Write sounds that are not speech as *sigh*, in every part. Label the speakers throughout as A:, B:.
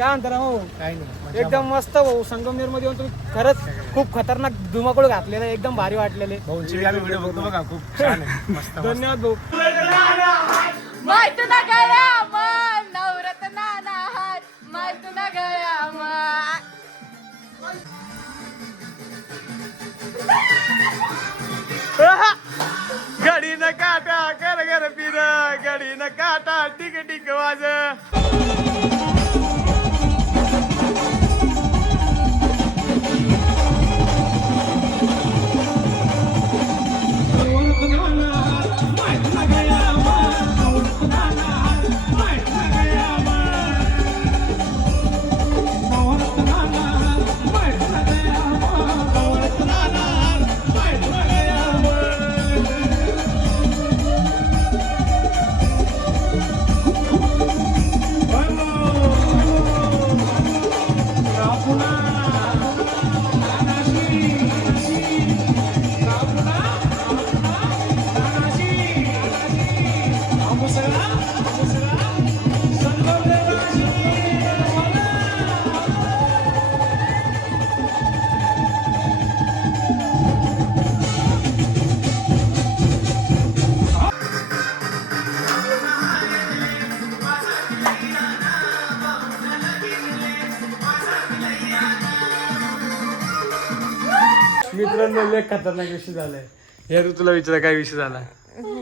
A: काय म्हणता ना भाऊ?
B: काही नाही
A: एकदम मस्त भाऊ संगमनेरमध्ये येऊन तुम्ही खरंच खूप खतरनाक धुमाकूळ घातलेलं आहे, एकदम भारी वाटलेले
B: भाऊंची बी आम्ही व्हिडिओ बघतो बघा खूप छान आहे मस्त
A: धन्यवाद भाऊ.
C: माय तुला गया मान नवरत नाना हात माय तुला गया मान
A: गडी न काटा कर कर पिर गडी न काटा टिक टिक वाज. लय खतरनाक विषय झालाय. हे तू तुला विचारा काय विषय झाला?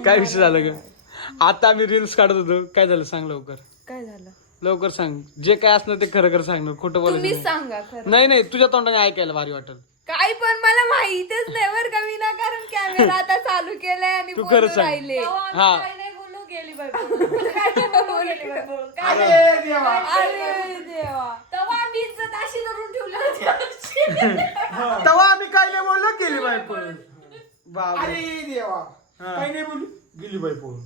A: काय विषय झाला ग? आता आम्ही रील्स काढत होतो. काय झालं सांग लवकर.
C: काय झालं?
A: लवकर सांग. जे काय असणार ते खरं खरं सांगणार खोटं
C: तुम्ही
A: बोलायचं
C: सांगा खरं.
A: नाही. नाही तुझ्या तोंडाने ऐकायला भारी वाटल.
C: काय पण मला माहितच नाही बरं का मी ना कारण कॅमेरा आता चालू केलाय आणि
A: तू खरं सांग.
C: राहिले.
A: हा.
C: काय गेली बाई. काय. काय. अरे देवा. तेव्हा आम्ही इज्जत अशी धरून ठेवली
A: तेव्हा आम्ही काय नाही बोललो गेली बाई पळून बाबा.
B: अरे देवा.
A: हा.
B: काही नाही बोलू. गेली बाई पळून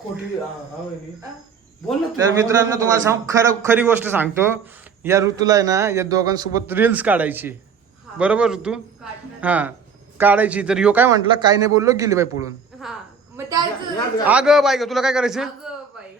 B: खोटी हा. बोल ना तू.
A: तर मित्रांनो तुम्हाला सांग खरं खरी गोष्ट सांगतो. या ऋतूला आहे ना या दोघांसोबत रील्स काढायची. बरोबर ऋतू? हा. काढायची. तर ह्यो काय म्हंटला? काय नाही बोललो गेली बाई पळून.
C: हा. मग त्याच
A: अगं बाई गं, तुला काय करायचं
C: अगं बाई.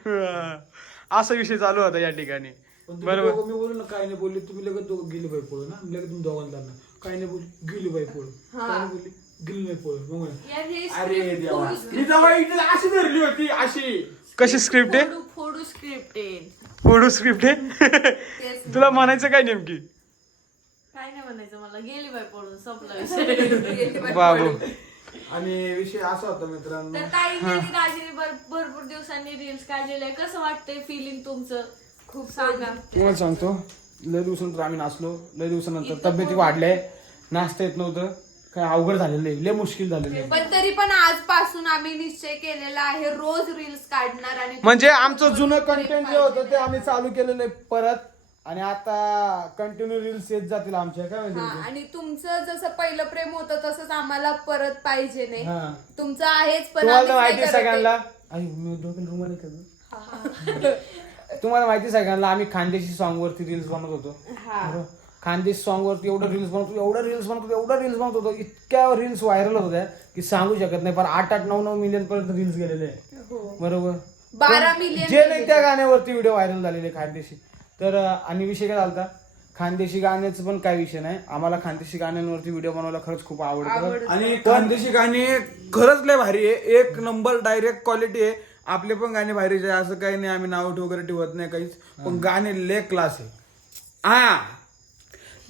A: असा विषय चालू होता या ठिकाणी.
B: पण तुम्ही
A: बरोबर.
B: दोघं- मी बोलू ना काही नाही बोलले. तुम्ही लगेच दोघं गेली बाई पळून ना. लगेच तुम्ही दोघांना काही नाही बोलली. गेली बाई पळून
C: हा.
B: काही नाही बोलली. गेली नाही पळून मग म्हणे,
C: यार हे
B: अरे
C: script
B: देवा
C: फोडू script.
B: मी तेव्हा इथे अशी धरली होती अशी.
A: कशी स्क्रिप्ट आहे?
C: फोडू फोडू स्क्रिप्ट आहे.
A: फोडू स्क्रिप्ट आहे?
C: तेच ना.
A: तुला म्हणायचं काय नेमकी?
D: काय नाही म्हणायचं मला. गेली बाय पडून संपला *laughs* विषय.
C: बाई
A: बाबू.
B: आणि विषय असा होता मित्रांनो.
D: तर ताईंनी राजेने भर- भरपूर दिवसांनी रील्स काढलेले आहे. कसं वाटतंय फिलिंग तुमचं? खूप सांगा.
B: तुम्हाला सांगतो लय दिवसानंतर आम्ही नाचलो. लय दिवसानंतर तब्येती वाढल्या. नाचता येत नव्हतं. काय अवघड झालेलं आहे. लय मुश्किल झालेलं आहे.
C: पण तरी पण आजपासून आम्ही निश्चय केलेला आहे रोज रील्स काढणार आणि
A: म्हणजे आमचं जुनं
B: कंटेंट जे होतं ते आम्ही चालू केलेलं आहे परत. आणि आता कंटिन्यू रील्स येत जातील आमच्या काय
C: हा,
B: म्हणजे
C: आणि तुमचं जसं पहिलं प्रेम होतं तसंच आम्हाला परत पाहिजे नाही.
B: हा.
C: तुमचं आहेच पण
B: तुम्हाला तर माहिती
C: करत
B: सगळ्यांना? आई मी रुमाल तुम्हाला माहिती सगळ्यांना आम्ही खानदेशी सॉन्ग वरती रील्स बनवत होतो.
C: हा.
B: खानदेश सॉन्ग वरती एवढं रील्स बनवतो एवढं रील्स बनवतो एवढं रील्स बनवत होतो इतक्या रील्स व्हायरल होत्या की सांगू शकत नाही. पण आठ आठ नऊ नऊ मिलियन पर्यंत रील्स गेलेले आहे.
C: हो.
B: बरोबर?
C: बारा मिलियन
B: जे नाही त्या गाण्यावरती व्हिडिओ व्हायरल झालेले खानदेशी. तर आणि विषय काय झालता? खानदेशी गाण्याचं पण काय विषय नाही. आम्हाला खानदेशी गाण्यांवरती व्हिडिओ बनवायला खरंच खूप आवडतं.
C: आवडतं.
E: आणि खानदेशी गाणी खरंच लय भारी आहे. एक नंबर डायरेक्ट क्वालिटी आहे. आपले पण गाणे भारीचे आहे. असं काही नाही आम्ही नाव वगैरे ठेवत नाही काहीच. पण गाणे ले क्लास आहे.
B: हा.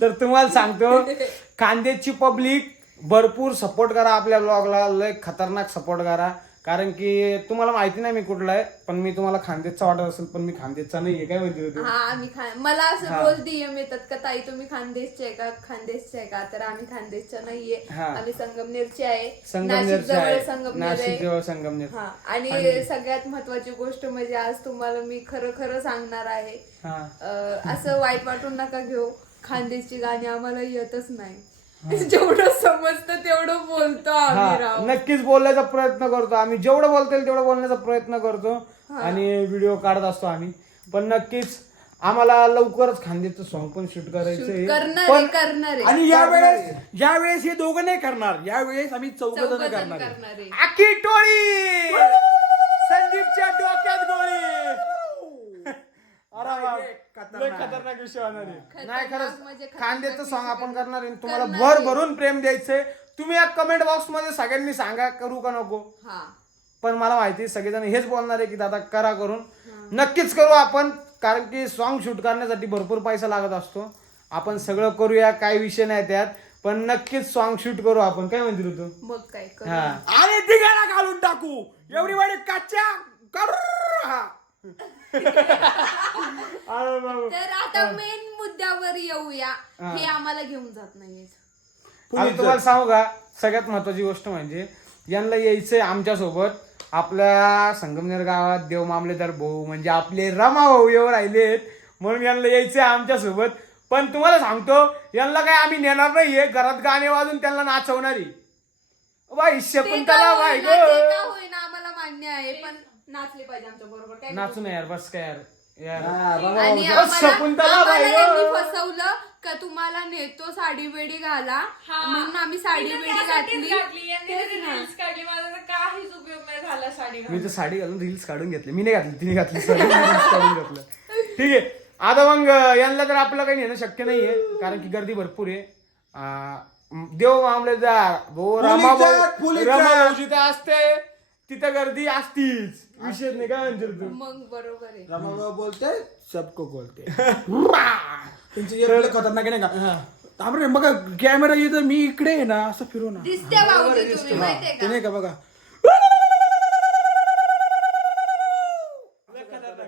B: तर तुम्हाला सांगतो *laughs* खानदेशची पब्लिक भरपूर सपोर्ट करा आपल्या ब्लॉगला लय खतरनाक सपोर्ट करा. कारण की तुम्हाला माहिती नाही मी कुठला आहे पण मी तुम्हाला खानदेशचा वाटत असेल पण मी खानदेशचा नाहीये काय म्हणते होते
C: हा आम्ही मला असं रोज डीएम येतात का ताई तुम्ही खानदेशचे आहे का? खानदेशचे आहे का? तर आम्ही खानदेशच्या नाहीये.
B: हा.
C: आम्ही संगमनेरचे आहे. नाशिक
B: संगमनेरचे
C: जवळ
B: आहे.
C: संगमनेर
B: नाशिक
C: आहे.
B: जवळ संगमनेर.
C: हा. आणि सगळ्यात महत्वाची गोष्ट म्हणजे आज तुम्हाला मी खरं खरं सांगणार आहे.
B: हा.
C: अं, असं वाईट वाटून नका घेऊ. खानदेशची गाणी आम्हाला येतच नाही. *laughs* जेवढं समजतं तेवढं बोलतो आम्ही
B: हा
C: राव.
B: नक्कीच बोलण्याचा प्रयत्न करतो. आम्ही जेवढं बोलता येईल तेवढं बोलण्याचा प्रयत्न करतो आणि व्हिडिओ काढत असतो आम्ही. पण नक्कीच आम्हाला लवकरच खानदेशचं सॉन्ग पण शूट करायचं
C: करणार आहे. करणार आहे
E: आणि यावेळेस यावेळेस हे दोघं नाही करणार. यावेळेस आम्ही चौघ जण
C: चौघजण
E: करणार आहे.
C: करणार. आहे
A: आखी टोळी! संदीपच्या डोक्यात गोळी!
B: अरे वा. लय खतरनाक विषय होणार आहे. नाही खरंच
C: म्हणजे खतरनाक
B: कांद्याचं सॉंग आपण करणार आहे तुम्हाला
C: करणार
B: भर
C: आहे.
B: भरून प्रेम द्यायचंय. तुम्ही या कमेंट बॉक्समध्ये सगळ्यांनी सांगा करू का नको?
C: हा.
B: पण मला माहिती आहे, सगळेजण हेच बोलणार आहे की दादा करा करून. नक्कीच करू आपण कारण की सॉन्ग शूट करण्यासाठी भरपूर पैसा लागत असतो. आपण सगळं करूया काही विषय नाही त्यात पण नक्कीच सॉन्ग शूट करू आपण. काय म्हणतील तू
C: मग काय कर.
B: हा
E: अरे तिघाला घालून टाकू. एवढी वाडी कच्च्या कर हा.
B: अरे बाबा.
C: तर आता मेन मुद्द्यावर येऊया. हे. आम्हाला घेऊन जात नाहीये
B: तुम्हाला सांगू का सगळ्यात महत्वाची गोष्ट म्हणजे यांना यायचंय आमच्यासोबत. आपल्या संगमनेर गावात देव मामलेदार भाऊ म्हणजे आपले रमा भाऊ येऊ राहिलेत. म्हणून यांना यायचंय आमच्यासोबत. पण तुम्हाला सांगतो यांना काय आम्ही नेणार नाहीये. घरात गाणे वाजून त्यांना नाचवणारी. बाई
C: ते
B: शकुंतला
C: का
B: बाई
C: होईना, ते
B: गं.
C: का होईना आम्हाला मान्य आहे पण नाचले पाहिजे आमच्या बरोबर. काय
B: नाचू ना यार बस काय यार. यार.
E: हा, रमा
C: आणि
B: बस
C: आम्हाला
B: शकुंतला
C: आम्हाला
B: बाई
C: यांनी
B: गं.
C: फसवलं का तुम्हाला नेतो साडी बेडी घाला?
D: हा.
C: म्हणून आम्ही साडी
D: मी तर
C: बेडी
D: त्यासाठीच
C: घातली.
D: घातली यांनी
C: तेच
D: जरी
C: ना.
D: रील्स काढली माझा तर काहीच उपयोग नाही झाला साडी
B: मी
D: घालून.
B: तर साडी घालून रील्स काढून घेतले. मी नाही घातली तिने घातली साडी. reels काढून घेतलं. ठीक आहे. आता मग यांना तर आपलं काही नेणं शक्य नाहीये कारण की गर्दी भरपूर आहे. देव मामलेदार भाऊ
E: पोलीस
B: रमा रमा असते. तिथं गर्दी असतीच. विषय नाही काय म्हणशील तू?
C: मग बरोबर आहे.
E: रमाबाबा बोलते सबको बोलते. *laughs* त्यांची एक खतरनाक आहे नाही का? तांबरे बघा कॅमेरा इथं मी इकडे आहे ना असं फिरू ना.
C: दिसते भाऊजी तुम्ही माहितीये
E: ते
C: का?
E: नाही का बघा?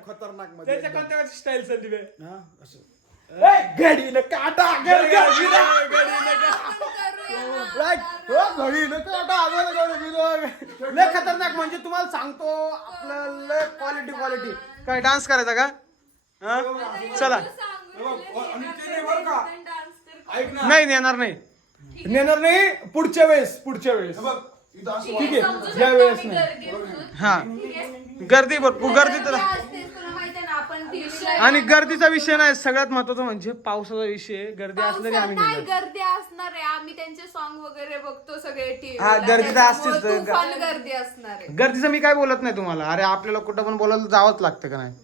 E: खतरनाक. मध्ये
B: त्याच्या कोणत्या स्टाईल चालली बे?
E: हा, असं. ए, घडीनं काटा घड- घडीनं. काटा घडीनं.
B: लय खतरनाक म्हणजे तुम्हाला सांगतो आपलं लय क्वालिटी क्वालिटी
A: काय डान्स करायचा का? हा? चला.
E: नाही
A: नेणार नाही.
B: नेणार नाही पुढच्या वेळेस पुढच्या वेळेस.
E: बघ इथं असं
B: ठीक आहे. या वेळेस नाही.
A: हा. गर्दी भरपूर गर्दी तर आणि गर्दीचा विषय नाही सगळ्यात महत्त्वाचा म्हणजे पावसाचा विषय. गर्दी असणारी आम्ही
C: नाही. गर्दी असणार आहे. आम्ही त्यांचे सॉन्ग वगैरे बघतो सगळे टीव्ही
A: हा, गर्दी तर असतेच.
C: गर्दी असणार आहे.
A: गर्दीचं मी काय बोलत नाही तुम्हाला. अरे आपल्याला कुठं पण बोलायला जावंच लागतं का नाही?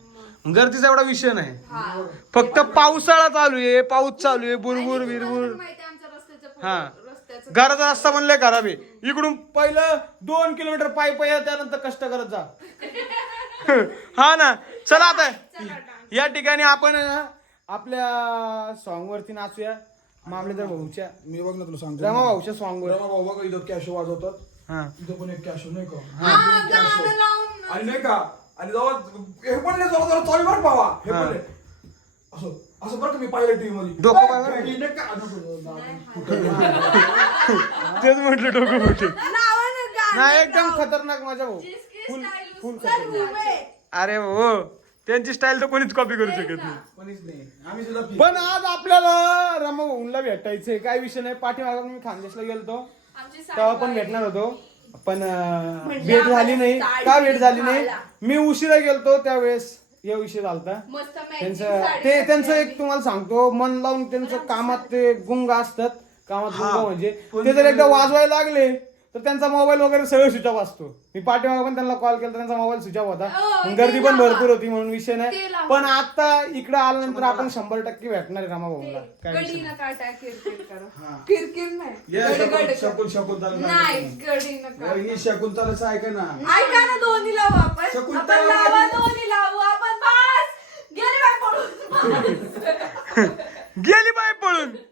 A: गर्दीचा एवढा विषय नाही.
C: हा.
A: फक्त पावसाळा चालू आहे पाऊस चालू आहे बुरबुर बिरबुर
C: पण माहिती आहे आमच्या रस्त्याचं
A: हा.
C: रस्त्याचं
A: घराचा रस्ता पण लय खराब. आहे इकडून
B: पहिलं दोन किलोमीटर पायी पायी त्यानंतर कष्ट करत जा. *laughs*
A: हा ना. चला आता. या ठिकाणी आपण
B: आपल्या सॉन्ग वरती नाचूया. मामलेदार भाऊच्या.
E: मी बघ ना तुला सांगतो.
B: रमा भाऊच्या सॉन्ग वर
E: रमा भाऊ बघा इथं कॅश वाजवतात.
A: हा.
E: इथं पण एक कॅश नाही का?
C: हा, गाणं लावून
E: आणि नाही का? आणि जवळ हे पण जवळ जवळ चालू बरं भावा हे पण. असं असं बरं का मी पाहिलं टीव्ही मध्ये
A: डोकं
E: ए, नाही का? *laughs*
A: तेच म्हटलं डोकं
C: गाणं
B: नाही एकदम खतरनाक माझा भाऊ. फुल फुल
C: उभे.
A: अरे हो. त्यांची स्टाईल तर कोणीच कॉपी करू शकत नाही.
E: कोणीच नाही. आम्ही सुद्धा फी-
B: पण आज आपल्याला रमा भाऊला भेटायचंय. काय विषय नाही. पाठीमागं मी खानदेशला गेलतो.
D: आमची
B: तेव्हा पण भेटणार होतो. पण अं,
C: म्हणजे
B: भेट झाली नाही. का भेट झाली नाही. मी उशिरा गेलतो त्यावेळेस. या विषय झालता
C: मस्त matching
B: त्यांचं
C: साडी
B: ते त्यांचं
C: घातली.
B: एक तुम्हाला सांगतो. मन लावून त्यांचं कामात ते गुंग असतात. कामात
E: हा.
B: गुंग म्हणजे ते जर एकदा वाजवायला लागले. तर त्यांचा मोबाईल वगैरे सगळं स्विच ऑफ असतो. मी पाठीमागे पण त्यांना कॉल केला तर त्यांचा मोबाईल स्विच ऑफ होता.
C: हो,
B: गर्दी पण. भरपूर होती म्हणून विषय नाही. पण आता इकडे आल्यानंतर आपण शंभर टक्के भेटणार आहे रामा भाऊला काय
E: शकून- शकुंतलाचं ऐका ना.
C: ऐका ना दोन्ही लावू आपण.
E: शकुंतला
C: आपण लावा
E: माझी-
C: दोन्ही लावू. आपण बस. गेले बाय पळून.
A: गेली बाई पळून. *laughs*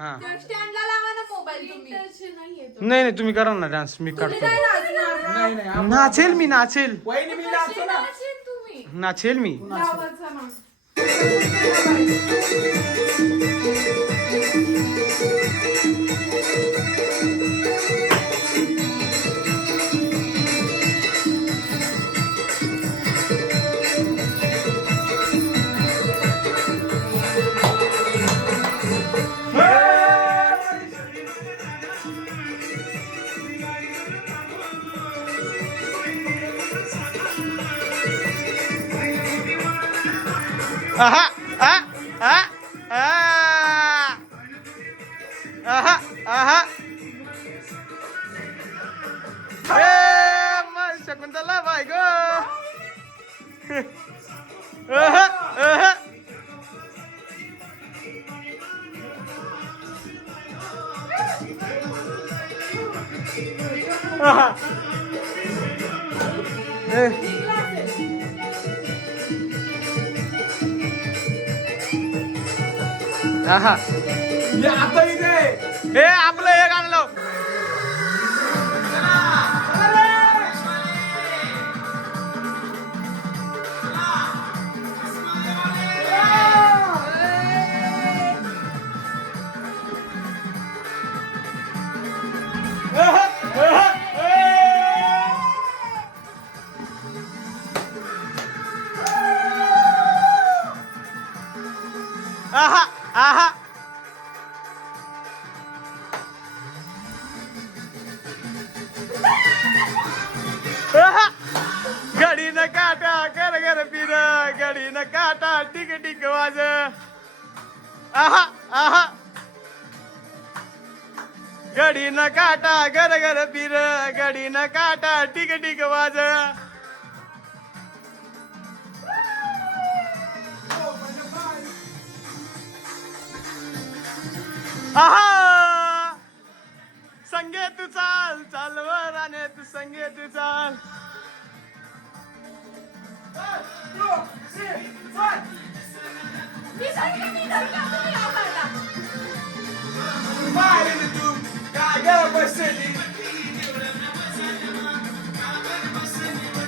A: हा.
C: स्टँडला लावा ना मोबाईल तुम्ही.
D: मीटरचे नाहीये तो.
A: नाही नाही तुम्ही करा ना डान्स मी
C: तुम्ही
A: काढतो
C: काय नाचणार ना?
E: नाही नाही आपण-
A: नाचेल मी नाचेल.
E: वहिनी मी नाचतो ना.
D: नाचेल तुम्ही.
A: नाचेल मी.
C: लावायचा ना.
A: आहा आ आ आ आहा आहा ए, मग
B: शकुंतला बाय ग अह,
E: हे इथे.
B: हे आपलं हे गडी न काटा घर घर फिर गडी न काटा टिक टिक वाज आहा! संगे तू चाल चालवर आणि तू संगे तू चाल.
C: मी सांगितलं मी धरू का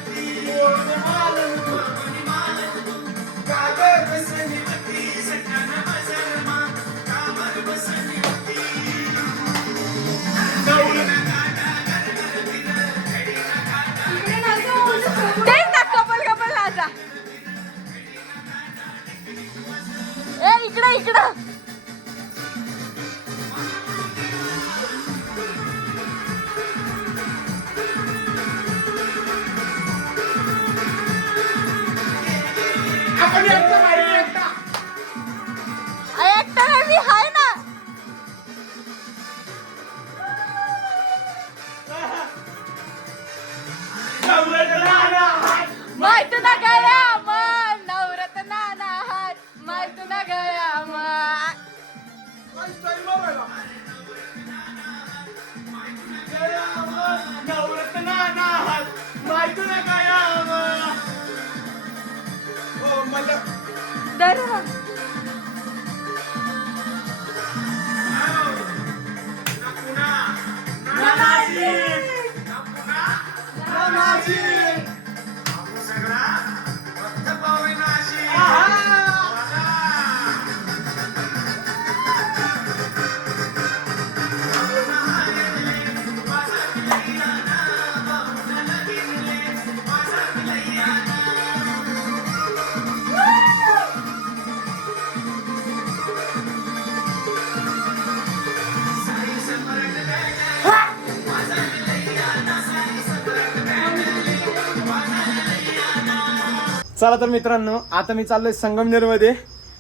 C: तुम्ही लावला
E: तू काय गं बसली
C: तेच ना कपल कपल नाचा ए इकडं इकडं Dara! Namazin! Namazin!
A: चला तर मित्रांनो आता मी चाललोय संगमनेरमध्ये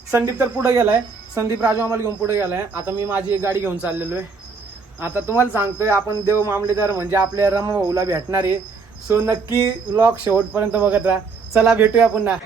A: संदीप तर पुढे गेलाय. संदीप राजू आम्हाला घेऊन पुढे गेलाय. आता मी माझी एक गाडी घेऊन चाललेलो आहे. आता तुम्हाला सांगतोय आपण देव मामलेदार म्हणजे आपल्या रमा भाऊला भेटणार. आहे सो नक्की लॉक शेवटपर्यंत बघत राहा. चला भेटूया पुन्हा.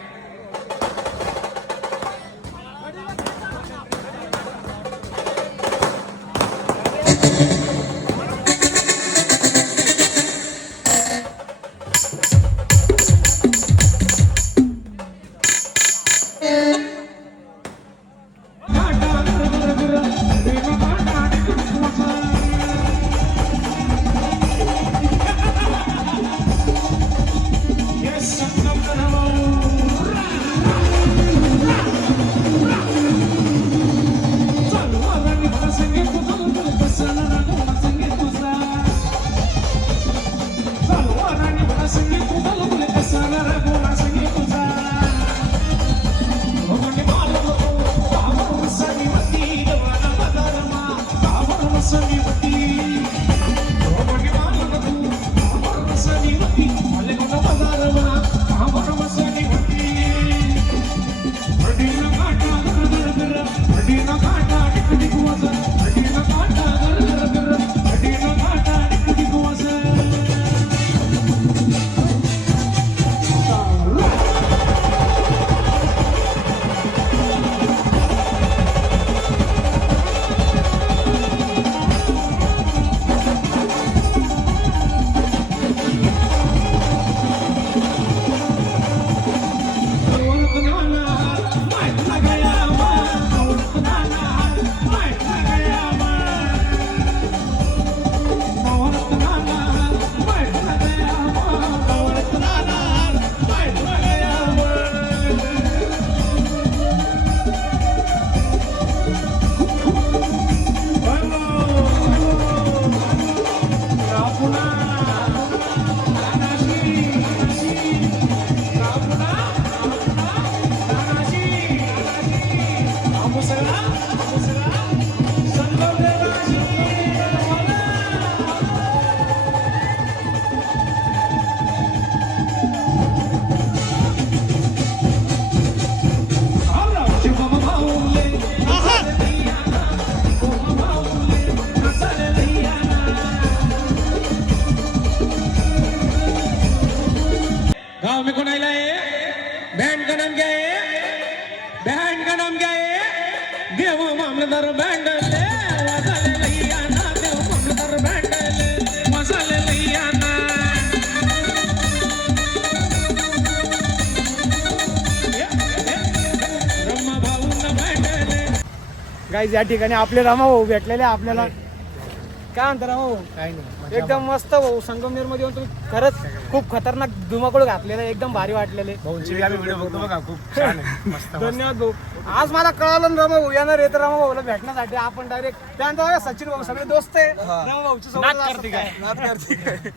B: गाईज या ठिकाणी आपले रामा भाऊ भेटलेले आपल्याला काय म्हणता रामा भाऊ? एकदम मस्त भाऊ संगमनेरमध्ये येऊन तुम्ही खरंच खूप खतरनाक धुमाकूळ घातलेलं एकदम भारी वाटलेले. *laughs* धन्यवाद भाऊ. आज मला कळालं ना रामा भाऊ येणार आहे तर रामा भाऊला भेटण्यासाठी आपण डायरेक्ट त्यानंतर बघा सचिन भाऊ सगळे दोस्त आहे. रामा भाऊची सोबत असतात. काय.